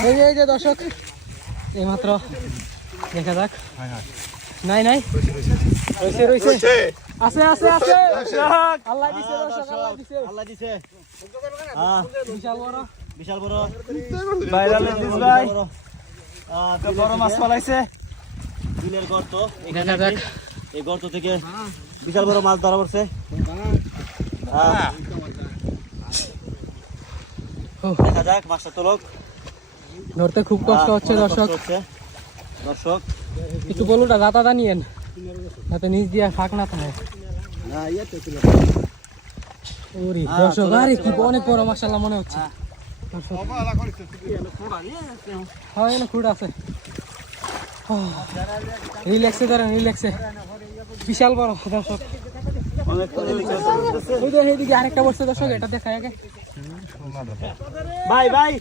এই যে দর্শক এইমাত্র দেখা যাক নাই নাই রয়েছে আছে আছে আছে আল্লাহ দিছে দর্শক আল্লাহ দিছে বিশাল বড় ভাইরাল দিস ভাই বড় মাছ পালাইছে বিলের গর্ত দেখা যাক এই গর্ত থেকে বিশাল বড় মাছ ধরা পড়ছে দেখা যাক মাছটা তোলক ধরতে খুব কষ্ট হচ্ছে দর্শক একটু বলুটা গাতাটা নিয়েন যাতে নিচ দিয়ে ফাঁক না থাকে ওরে দর্শক আরে কি অনেক বড় মাশাআল্লাহ মনে হচ্ছে হয় না খুঁড় আছে রিল্যাক্সে ধরেন রিল্যাক্সে বিশাল বড় দর্শক ওই যে এইদিকে আরেকটা বসছে দর্শক এটা দেখায় আগে ভাই